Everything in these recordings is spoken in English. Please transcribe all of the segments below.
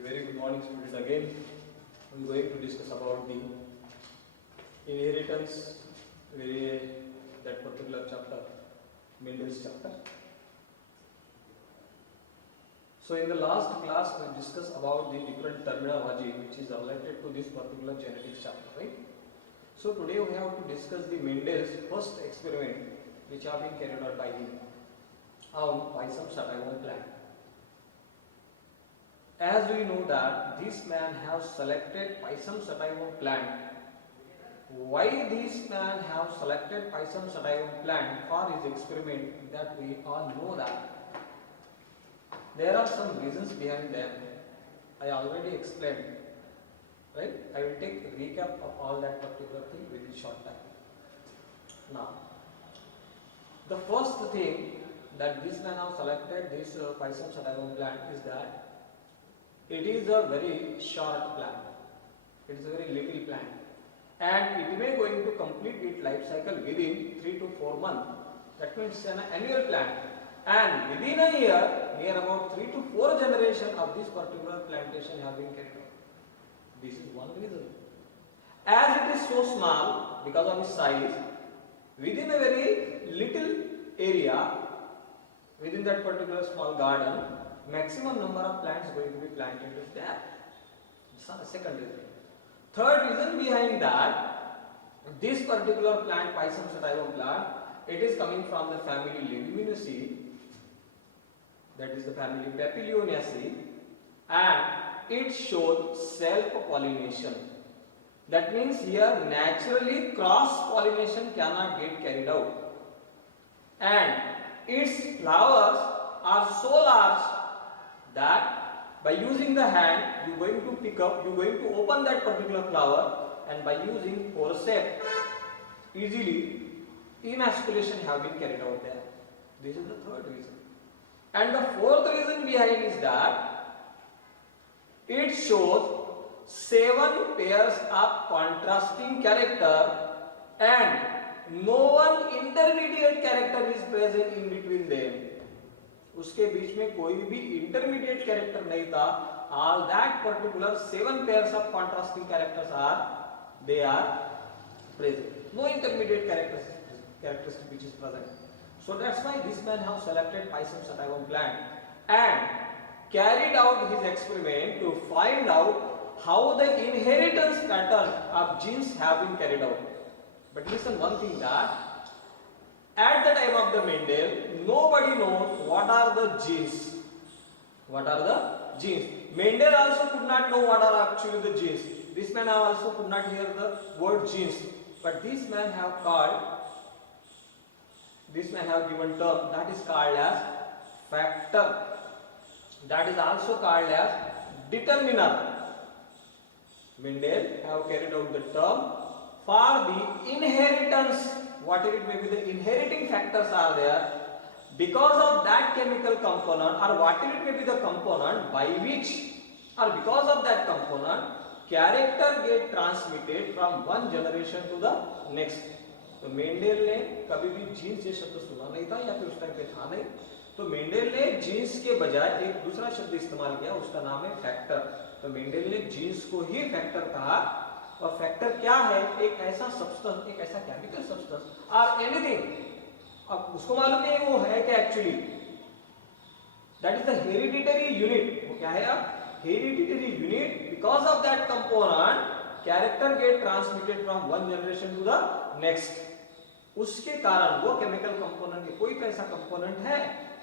A very good morning, students. Again, we are going to discuss about the inheritance, that particular chapter, Mendel's chapter. So, in the last class, we discussed about the different terminology which is related to this particular genetics chapter, right? So, today we have to discuss the Mendel's first experiment, which have been carried out by him on Pisum sativum plant. As we know that this man has selected Pisum sativum plant. Why this man have selected Pisum sativum plant for his experiment, that we all know that there are some reasons behind them. I already explained, right? I will take a recap of all that particular thing within short time. Now, the first thing that this man have selected this Pisum sativum plant is that it is a very short plant. It is a very little plant, and it may going to complete its life cycle within 3 to 4 months. That means it's an annual plant, and within a year, near about 3 to 4 generations of this particular plantation have been carried out. This is one reason. As it is so small because of its size, within a very little area, within that particular small garden, maximum number of plants going to be planted is there. Second reason. Third reason behind that, this particular plant, Pisum sativum plant, it is coming from the family Leguminaceae, that is the family Papilionaceae, and it shows self-pollination. That means here naturally cross-pollination cannot get carried out, and its flowers are so large that by using the hand you are going to pick up, you are going to open that particular flower, and by using forceps easily emasculation have been carried out there. This is the third reason. And the fourth reason behind is that it shows 7 pairs of contrasting character and no one intermediate character is present in between them. उसके बीच में कोई भी intermediate character नहीं था. All that particular 7 pairs of contrasting characters are present. No intermediate characteristic which is present. So that's why this man have selected Pisum sativum plant and carried out his experiment to find out how the inheritance pattern of genes have been carried out. But listen one thing, that at the time of the Mendel, nobody knows what are the genes. What are the genes? Mendel also could not know what are actually the genes. This man also could not hear the word genes. But this man have given term that is called as factor. That is also called as determiner. Mendel have carried out the term for the inheritance. Whatever it may be, the inheriting factors are there. Because of that chemical component, or whatever it may be the component by which, or because of that component, character get transmitted from one generation to the next. तो Mendel ने कभी भी jeans ये शब्द सुना नहीं था या फिर उस टाइम पे था नहीं, तो मेंडेल ने जीन्स के बजाय एक दूसरा शब्द इस्तेमाल किया, उसका नाम है फैक्टर. तो मेंडेल ने जीन्स को ही फैक्टर कहा. और फैक्टर क्या है? एक ऐसा सब्सटेंस, एक ऐसा केमिकल सब्सटेंस और एनीथिंग, अब उसको मालूम नहीं वो है क्या actually. That is the hereditary unit. वो क्या है? अब hereditary unit. Because of that component character get transmitted from one generation to the next. उसके कारण वो केमिकल कंपोनेंट के कोई ऐसा कंपोनेंट है,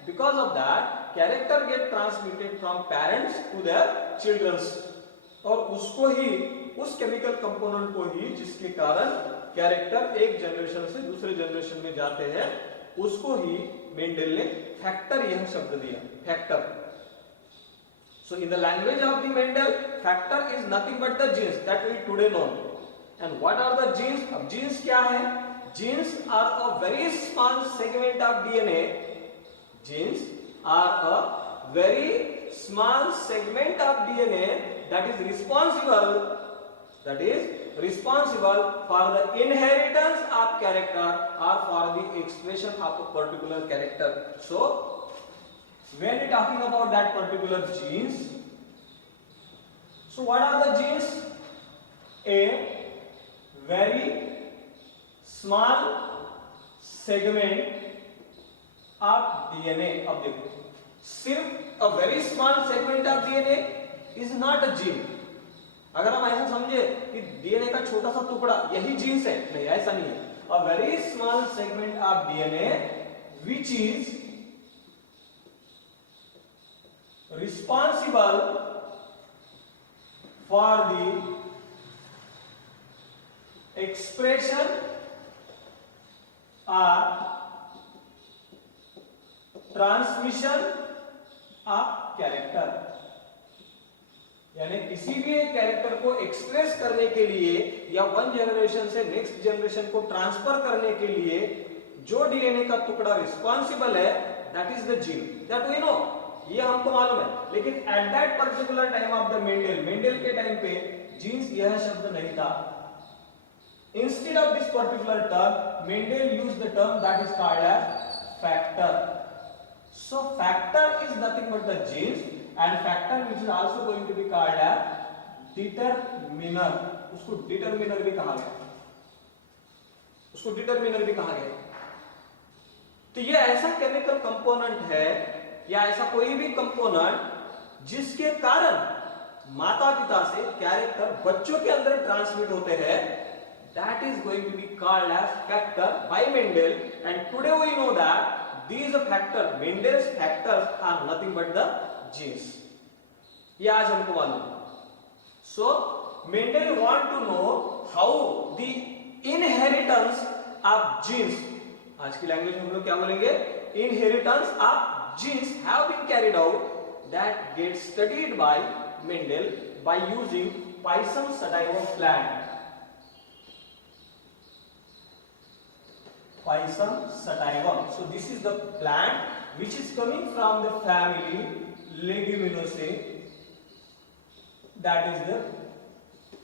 because of that character get transmitted from parents to their childrens. और उसको ही, उस केमिकल कंपोनेंट को ही जिसके कारण कैरेक्टर एक जनरेशन से दूसरे जनरेशन में जाते हैं, उसको ही मेंडेल ने फैक्टर यह शब्द दिया, factor. So in the language of the Mendel, factor is nothing but the genes that we today know. And what are the genes? अब जीन्स क्या है? Genes are a very small segment of DNA. Genes are a very small segment of DNA that is responsible for the inheritance of character or for the expression of a particular character. So when we talking about that particular genes, So what are the genes? A very small segment of DNA. अब देखो, सिर्फ a very small segment of DNA is not a gene. अगर हम ऐसा समझे कि DNA का छोटा सा टुकड़ा यही जीन्स है, नहीं, ऐसा नहीं है. A very small segment of DNA which is responsible for the expression or transmission of character. यानी किसी भी एक कैरेक्टर को एक्सप्रेस करने के लिए या वन जनरेशन से नेक्स्ट जनरेशन को ट्रांसफर करने के लिए जो डीएनए का टुकड़ा रिस्पॉन्सिबल है, that is the gene. That we know, ये हमको मालूम है. लेकिन at that particular time of the Mendel के टाइम पे जीन्स यह शब्द नहीं था. Instead of this particular term Mendel used the term that is called as factor. So factor is nothing but the genes and factor which is also going to be called as determiner. उसको determiner भी कहा गया, उसको determiner भी कहा गया. तो ये ऐसा केमिकल कंपोनेंट है या ऐसा कोई भी कंपोनेंट जिसके कारण माता पिता से कैरेक्टर बच्चों के अंदर ट्रांसमिट होते हैं, that is going to be called as factor by Mendel. And today we know that these factor, Mendel's factors are nothing but the genes. ये आज हमको मालूम. So Mendel want to know how the inheritance of genes, आज की language में हम लोग क्या बोलेंगे, inheritance of genes have been carried out, that gets studied by Mendel by using Pisum sativum plant. Pisum sativum. So this is the plant which is coming from the family Leguminosae, that is the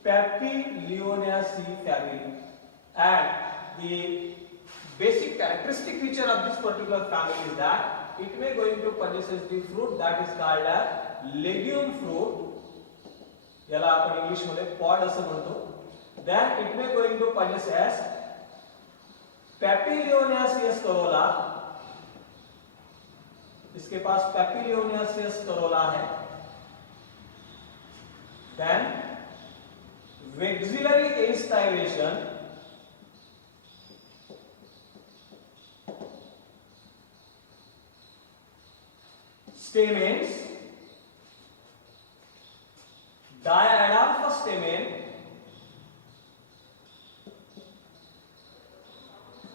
Papilionaceae family. And the basic characteristic feature of this particular family is that it may going to possesses the fruit that is called as legume fruit. याला आपण English मध्ये pod असं म्हणतो. Then it may going to possess Papilionaceous corolla. इसके पास Papilionaceous corolla है. Then vexillary acetylation, stamens, diadelphous stamen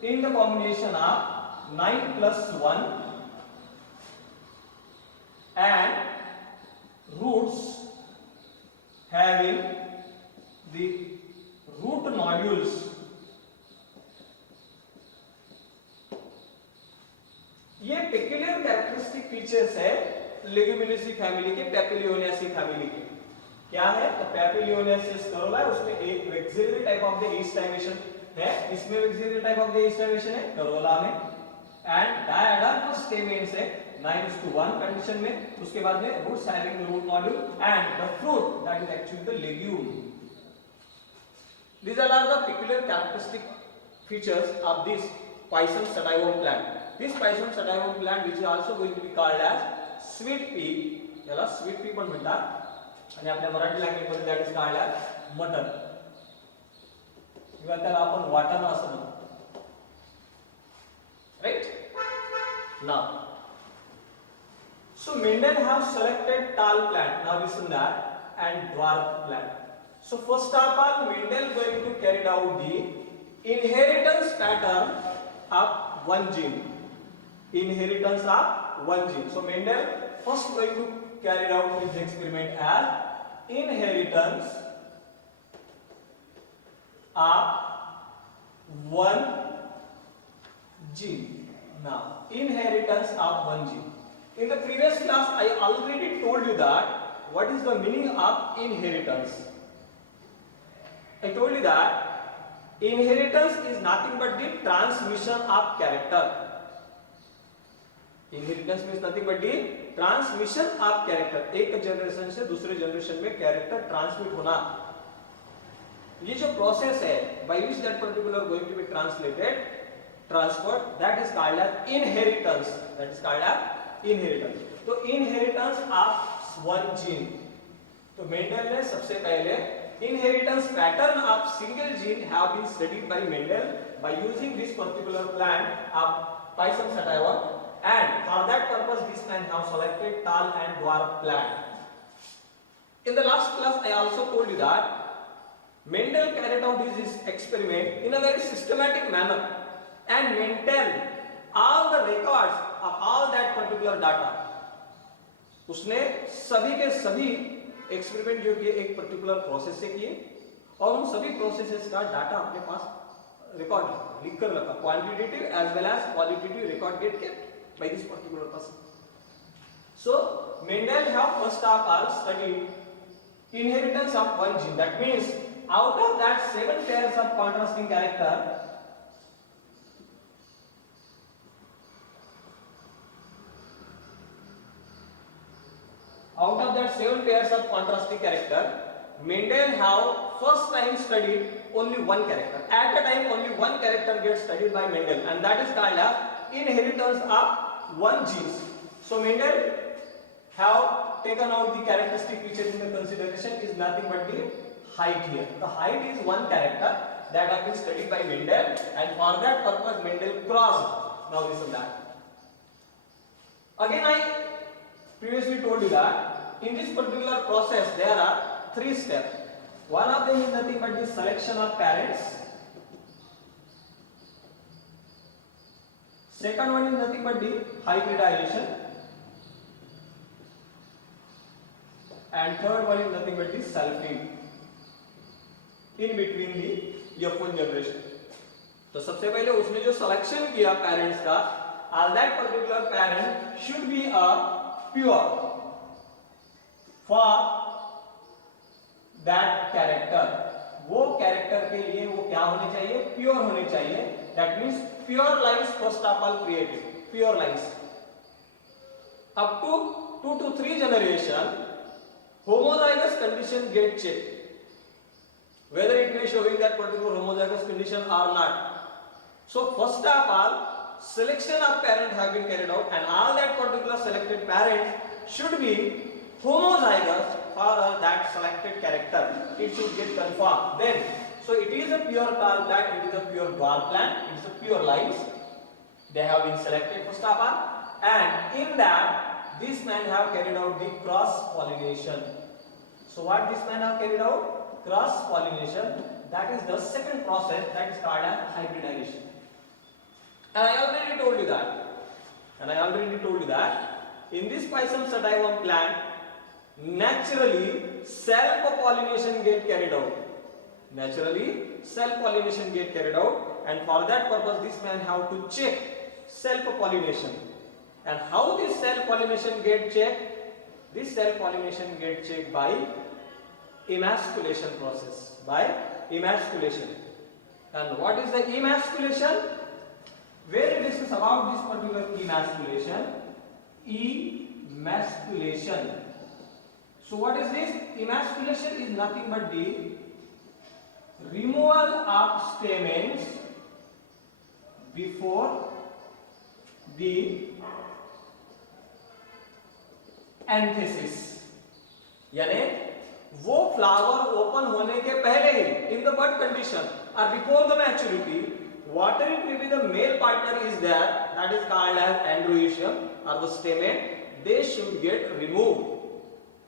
in the combination of 9+1 and roots having the root nodules. ये peculiar characteristic features है Leguminosae family के, Papilionaceae family के. क्या है? तो Papilionaceous corolla है, उसमें एक vexillary type of the acetylation है, इसमें vexillary type of the acetylation है corolla में, and diadelphous stamens है 9:1 कंडीशन में. उसके बाद में roots having the root nodule and the fruit that is actually the legume. These are the peculiar characteristic features of this Pisum sativum plant. This Pisum sativum plant which is also going to be called as sweet pea, याला sweet pea पण म्हणतात आणि आपल्या Marathi language मध्ये that is called as mutton किंवा त्याला आपण वाटाणा असं म्हणतो. Right? Now so Mendel have selected tall plant, now listen that, and dwarf plant. So first of all Mendel going to carry out the inheritance pattern of one gene. Inheritance of one gene. So Mendel first going to carry out his experiment as inheritance of one gene. Now inheritance of one gene. In the previous class, I already told you that what is the meaning of inheritance. I told you that inheritance is nothing but the transmission of character. Inheritance means nothing but the transmission of character, एक generation से दूसरे generation में character transmit होना। ये जो process है by which that particular going to be translated transferred, that is called as inheritance, that is called as inheritance. तो inheritance of one gene, तो मेंडल ने सबसे पहले inheritance pattern of single gene have been studied by Mendel by using this particular plant of Pisum sativa, and for that purpose this man have selected tall and dwarf plant. In the last class I also told you that Mendel carried out this experiment in a very systematic manner and maintained all the records of all that particular data. उसने सभी के सभी experiment जो किए एक particular process से किए और उन सभी प्रोसेसेस का डाटा अपने पास रिकॉर्ड लिख कर रखा, quantitative as well as qualitative record get kept by this particular person. So Mendel have first of all studied inheritance of one gene, that means out of that 7 pairs of contrasting character, out of that 7 pairs of contrasting character, Mendel have first time studied only one character. At a time only one character gets studied by Mendel, and that is called as inheritance of one genes. So Mendel have taken out the characteristic which is in the consideration is nothing but the height here. The height is one character that have been studied by Mendel, and for that purpose Mendel crossed. Now listen that. Again I previously told you that in this particular process there are 3 steps. One of them is nothing but the selection of parents. Second one is nothing but the hybridization. And third one is nothing but the selfing in between the F1 generation. तो सबसे पहले उसने जो selection किया parents का, all that particular parent should be a pure for that character. वो character के लिए वो क्या होने चाहिए, प्योर होने चाहिए. That means pure lines first of all created, pure lines. Up to 2 to 3 generation, homozygous condition get checked, whether it may showing that particular homozygous condition or not. So first of all, selection of parent have been carried out, and all that particular selected parents should be homozygous for that selected character. It should get confirmed. Then, so it is a pure tall plant, it is a pure dwarf plant, it is a pure lines. They have been selected first of all, and in that, this man have carried out the cross pollination. So what this man have carried out? Cross pollination. That is the second process, that is called as hybridization. And I already told you that. In this Pisum sativum plant, naturally self-pollination get carried out. And for that purpose, this man have to check self-pollination. And how this self-pollination get checked? This self-pollination get checked by emasculation process. And what is the emasculation? Where we discuss about this particular emasculation. So what is this? Emasculation is nothing but the removal of stamens before the antithesis, यानी वो flower open होने के पहले ही, in the bud condition और before the maturity, whatever it may be the male partner is there, that is called as androecium or the stamen, they should get removed.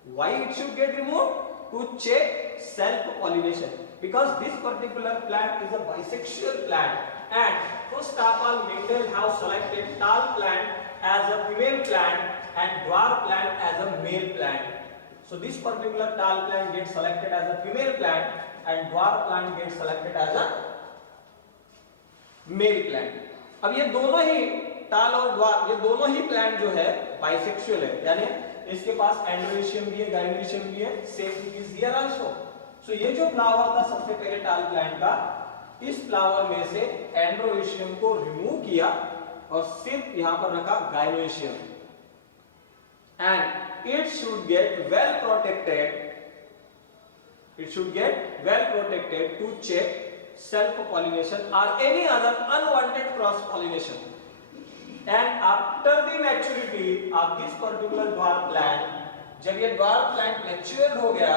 Why it should get removed? To check self-pollination, because this particular plant is a bisexual plant, and first of all Mendel have selected tall plant as a female plant and dwarf plant as a male plant. So this particular tall plant gets selected as a female plant and dwarf plant gets selected as a male plant. अब ये दोनों ही tall और dwarf, ये दोनों ही plant जो है bisexual है, यानी इसके पास एंड्रोइशियम भी है, गाइनोइशियम भी है, same thing is here also. So ये जो फ्लावर था सबसे पहले tall plant का, इस फ्लावर में से एंड्रोइशियम को रिमूव किया और सिर्फ यहां पर रखा gynoecium, and it should get well protected, to check self pollination or any other unwanted cross pollination. And after the maturity of this particular dwarf plant, जब ये dwarf plant matured हो गया,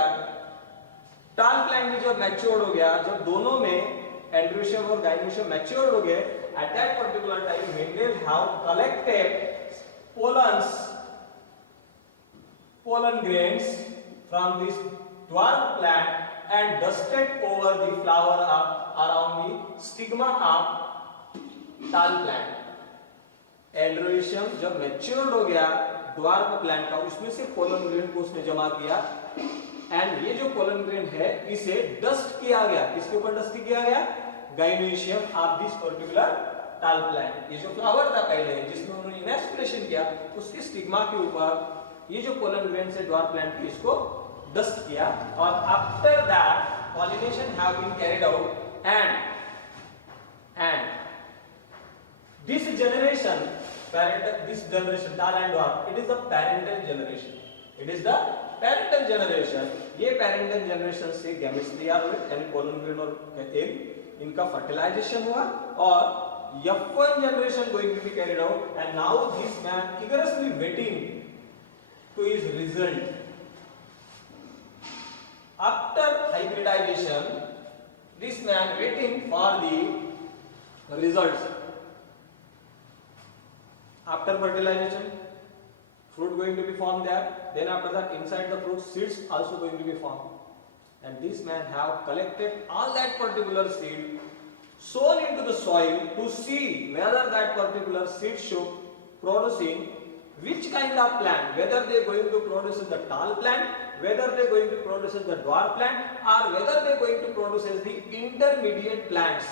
tall plant भी जब matured हो गया, जब दोनों में एंड्रोशियम और गाइनोशियम matured हो गए, at that particular time Mendel have collected pollen grains from this dwarf plant and dusted over the flower around the stigma of tall plant. Androecium जब मैच्योर्ड हो गया ड्वार्फ प्लांट का, उसमें से pollen grain को उसने जमा किया, एंड ये जो पोलन ग्रेन है इसे डस्ट किया गया, किसके ऊपर डस्ट किया गया, गाइनोशियम ऑफ दिस पर्टिकुलर टाल प्लांट। ये जो फ्लावर था पहले जिसमें उन्होंने इनेस्कुलेशन किया, उसके स्टिग्मा के ऊपर ये जो पोलन ग्रेन से ड्वार्फ प्लांट की इसको डस्ट किया, और after that pollination have been carried out, and this generation tall and dwarf, it is the parental generation, ये parental generation से गैमेट्स तैयार हुए, यानी पोलन ग्रेन और एग, इनका फर्टिलाइजेशन हुआ, और F1 generation going to be carried out, and now this man eagerly waiting to his result. After hybridization, this man waiting for the results. After fertilization, fruit going to be formed there. Then after that, inside the fruit, seeds also going to be formed. And this man have collected all that particular seed, sown into the soil to see whether that particular seed should producing which kind of plant, whether they are going to produce the tall plant, whether they are going to produce the dwarf plant, or whether they are going to produce the intermediate plants.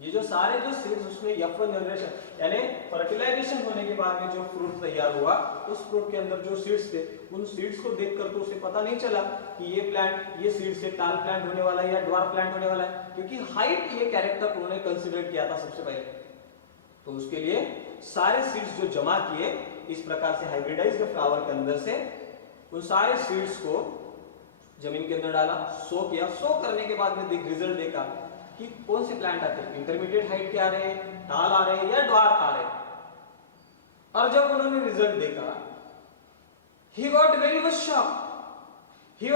ये जो सारे जो seeds उसमें F1 generation यानी fertilisation होने के बाद में जो फ्रूट तैयार हुआ, उस फ्रूट के अंदर जो सीड्स थे, उन सीड्स को देखकर तो उसे पता नहीं चला कि ये प्लांट, ये सीड से टाल प्लांट होने वाला है या ड्वार्फ प्लांट होने वाला है, क्योंकि हाइट ये कैरेक्टर उन्होंने कंसीडर किया था सबसे पहले। तो उसके लिए सारे सीड्स जो जमा किए इस प्रकार से हाइब्रिडाइज्ड फ्लावर के अंदर से, उन सारे सीड्स को जमीन के अंदर डाला, सो किया, सो करने के बाद में रिजल्ट देखा कि कौन से प्लांट आते हैं, इंटरमीडिएट हाइट के आ रहे हैं, टाल आ रहे हैं या ड्वार्फ आ रहे हैं। और जब उन्होंने रिजल्ट देखा, he got very much shocked. He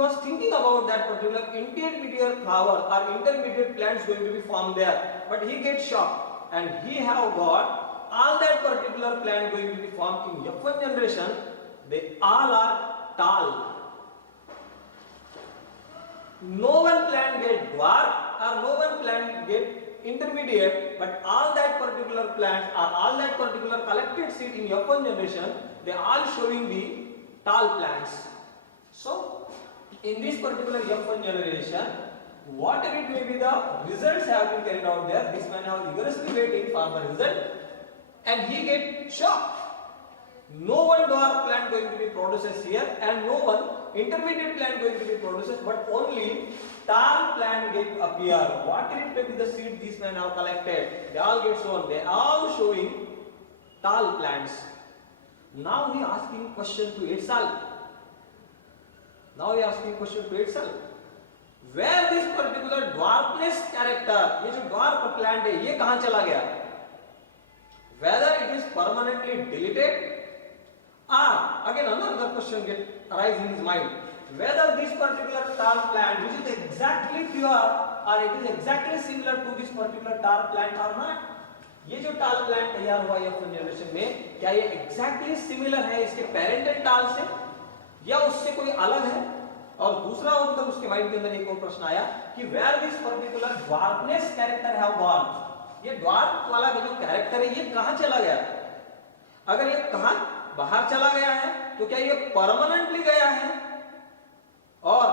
was thinking about that particular intermediate flower or intermediate plants going to be formed there, but he gets shocked, and he have got all that particular plant going to be formed in F1 generation. They all are tall. No one plant get dwarf or no one plant get intermediate, but all that particular plant or all that particular collected seed in F1 generation, they all showing the tall plants. So in this particular F1 generation, whatever it may be the results have been carried out there, this man have eagerly waiting for the result, and he get shocked. No one dwarf plant going to be produced here, and no one intermediate plant going to be produced, but only tall plant get appear. What it may be the seed these men have collected, they all get shown. They all showing tall plants. Now he asking question to itself. Where this particular dwarfness character, ये जो dwarf plant है, ये कहाँ चला गया? Whether it is permanently deleted, or again another question get arise in his mind. Whether this particular tall plant, which is exactly pure, or it is exactly similar to this particular tall plant or not? ये जो tall plant तैयार हुआ F1 generation में, क्या ये exactly similar है इसके parental tall से, या उससे कोई अलग है? और दूसरा मतलब उसके माइंड के अंदर एक और प्रश्न आया कि where this particular dwarfness character have gone, ये dwarf वाला जो कैरेक्टर है ये कहाँ चला गया? अगर ये कहाँ बाहर चला गया है तो क्या ये परमानेंटली गया है? और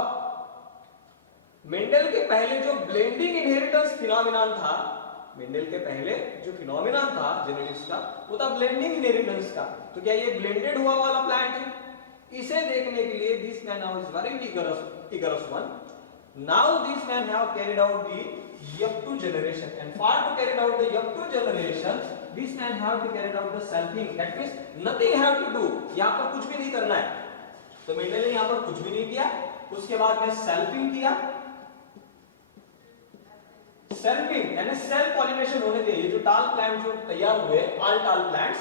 मेंडल के पहले जो ब्लेंडिंग इनहेरिटेंस फिनोमिनन था, मेंडल के पहले जो फिनोमिनन था जेनेटिक्स का, वो था ब्लेंडिंग इनहेरिटेंस का। तो क्या ये ब्लेंडेड हुआ वाला प्लांट है? इसे देखने के लिए this man now is very vigorous one. Now this man have carried out the F2 generation, and for to carry out the F2 generation, this man have to carry out the selfing. That means nothing have to do. यहाँ पर कुछ भी नहीं करना है. तो मेंडल ने यहाँ पर कुछ भी नहीं किया. उसके बाद में सेल्फिंग किया. सेल्फिंग यानी सेल्फ पॉलिनेशन होने दिया. ये जो टाल प्लांट जो तैयार हुए, ऑल टाल प्लांट्स,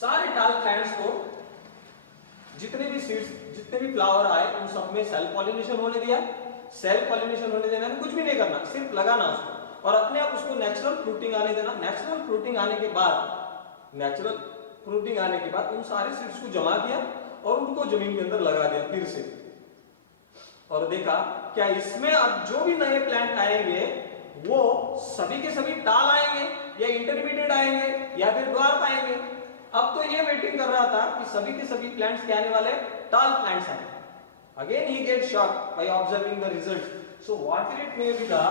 सारे टाल प्लांट्स को जितने भी सीड्स, जितने भी फ्लावर आए, उन सब में सेल्फ पॉलिनेशन होने दिया. सेल्फ पॉलिनेशन होने देना, कुछ भी नहीं करना, सिर्फ लगाना उसको और अपने आप उसको नेचुरल फ्रूटिंग आने देना. नेचुरल फ्रूटिंग आने के बाद उन सारे सीड्स को जमा किया और उनको जमीन के अंदर लगा दिया फिर से. और देखा क्या इसमें अब जो भी नए प्लांट आएंगे वो सभी के सभी टाल आएंगे या इंटरमीडिएट आएंगे या फिर ड्वार्फ आएंगे. अब तो ये वेटिंग कर रहा था कि सभी के सभी प्लांट्स क्या आने वाले, टाल प्लांट्स आए. Again he gets shocked by observing the results. So what it may be, the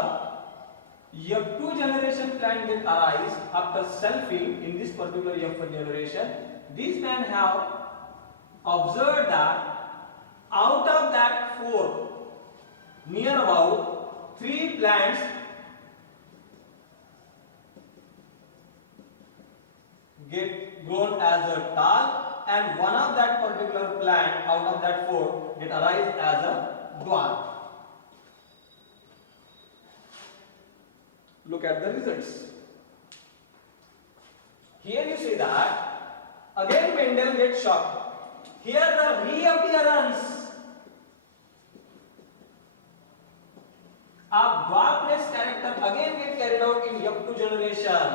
F2 generation plant will arise after selfing in this particular F1 generation. These men have observed that out of that 4, near about 3 plants get grown as a tall, and one of that particular plant out of that 4 get arise as a dwarf. Look at the results. Here you see that again Mendel gets shocked. Here the reappearance of dwarfness character again get carried out in F2 generation.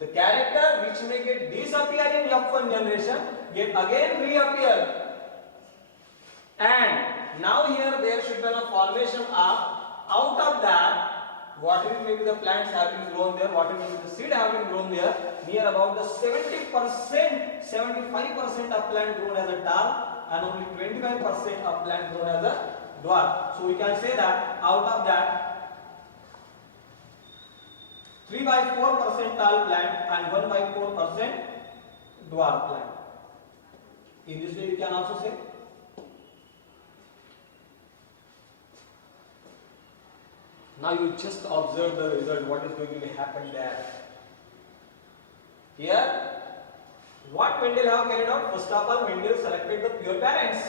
The character which may get disappear in F1 generation get again reappear, and now here there should be a formation of out of that whatever may be the plants have been grown there, whatever may be the seed have been grown there, near about the 70%, 75% of plant grown as a tall and only 25% of plant grown as a dwarf. So we can say that out of that 3/4% tall plant and 1/4% dwarf plant. In this way you can also say. Now you just observe the result, what is going to happen there. Here, what Mendel have carried out? First of all, Mendel selected the pure parents.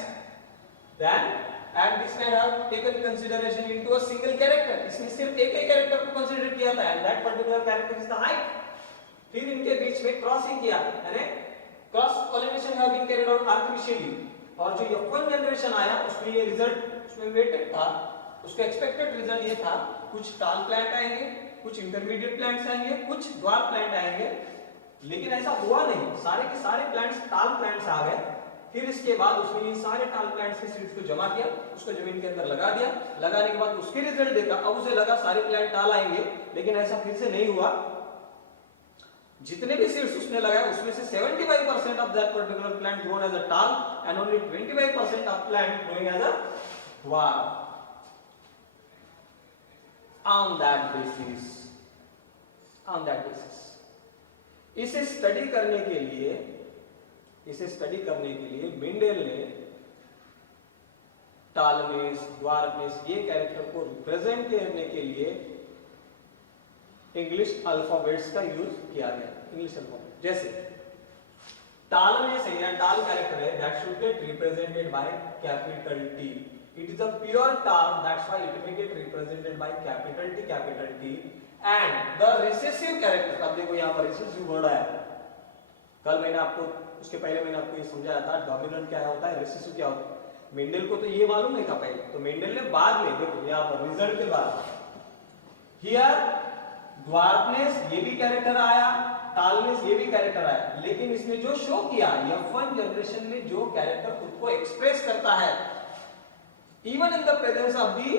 Then, and this man have taken consideration into a single character. इसमें सिर्फ एक ही character को consider किया था, and that particular character is the height. फिर इनके बीच में crossing किया, यानी cross pollination have been carried out artificially. और जो F1 generation आया, उसमें ये result उसमें weighted था. उसका expected result ये था, कुछ tall plant आएंगे, कुछ intermediate plants आएंगे, कुछ dwarf plant आएंगे. लेकिन ऐसा हुआ नहीं, सारे के सारे प्लांट्स टाल प्लांट्स आ गए. फिर इसके बाद उसने ये सारे टाल प्लांट्स के सीड्स को जमा किया, उसको जमीन के अंदर लगा दिया. लगाने के बाद उसके रिजल्ट देखा, अब उसे लगा सारे प्लांट टाल आएंगे, लेकिन ऐसा फिर से नहीं हुआ. जितने भी सीड्स उसने लगाए उसमें से 75% of that particular plant grown as a tall and only 25% of plant growing as a dwarf. On that basis, इसे स्टडी करने के लिए मेंडेल ने टालनेस, ड्वार्फनेस ये कैरेक्टर को रिप्रेजेंट करने के लिए इंग्लिश अल्फाबेट्स का यूज किया गया. इंग्लिश अल्फाबेट जैसे टालनेस है या टाल कैरेक्टर है, that should get represented by capital T. It is a pure term, that's why it may get represented by capital T, and the recessive character. अब देखो यहाँ पर recessive word आया. कल मैंने आपको, उसके पहले मैंने आपको ये समझाया था डोमिनेंट क्या होता है, recessive क्या होता है. मेंडल को तो ये मालूम नहीं था पहले, तो मेंडल ने बाद में, देखो यहाँ पर रिजल्ट के बाद here dwarfness ये भी कैरेक्टर आया, टालनेस ये भी कैरेक्टर आया, लेकिन इसने जो शो किया F1 जनरेशन में जो कैरेक्टर खुद को एक्सप्रेस करता है even in the presence of the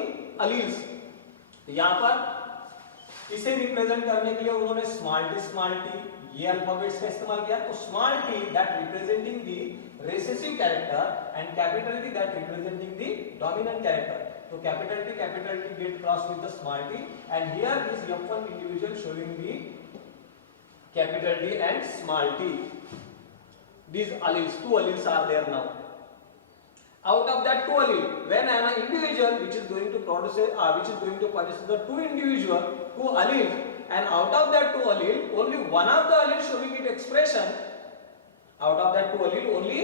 alleles, यहाँ पर इसे रिप्रेजेंट करने के लिए उन्होंने स्मॉल टी ये अल्फाबेट्स का इस्तेमाल किया. तो small T that representing the recessive character and capital T that representing the dominant character. तो capital T get cross with the small T, and here is F1 individual showing the capital T and small T. These alleles, two alleles are there now. out of that 2 allele, when an individual which is going to produce the 2 individual 2 alleles, and out of that 2 allele only one of the alleles showing its expression, out of that 2 allele only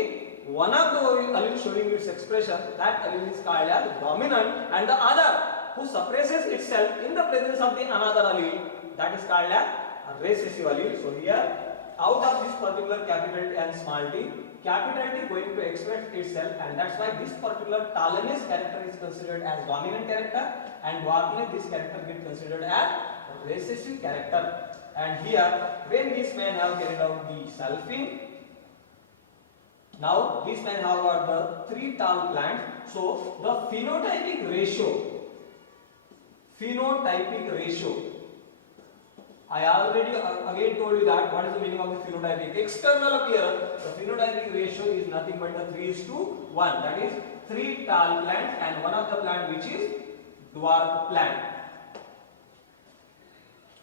one of the alleles showing its expression, that allele is called as dominant, and the other who suppresses itself in the presence of the another allele, that is called as recessive allele. So here, out of this particular capital T and small t, capital T going to express itself, and that's why this particular Thalenius character is considered as dominant character, and Wagner this character gets considered as recessive character. And here, when this man have carried out the selfing, now this man have got the 3 tall plants, so the phenotypic ratio, I already again told you that what is the meaning of the phenotypic external appearance. The phenotypic ratio is nothing but the 3:1, that is 3 tall plants and one of the plant which is dwarf plant.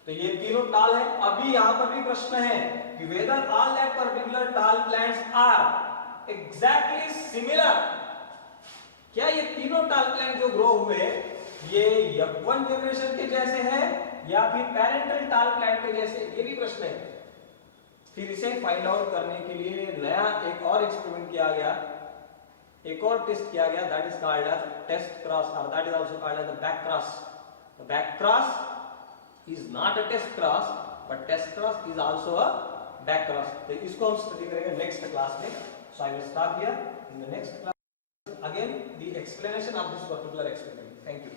तो ये तीनों टाल है. अभी यहाँ पर भी प्रश्न है कि whether all that particular tall plants are exactly similar, क्या ये तीनों टाल प्लांट जो ग्रो हुए ये F1 जनरेशन के जैसे हैं या फिर पैरेंटल टाल प्लांट के जैसे, ये भी प्रश्न है. फिर इसे फाइंड आउट करने के लिए नया एक और एक्सपेरिमेंट किया गया, एक और टेस्ट किया गया, that is called as test cross, और that is also called as the back cross. The back cross is not a test cross, but test cross is also a back cross. तो इसको हम study करेंगे next class में. So I will stop here. In the next class again the explanation of this particular experiment. Thank you.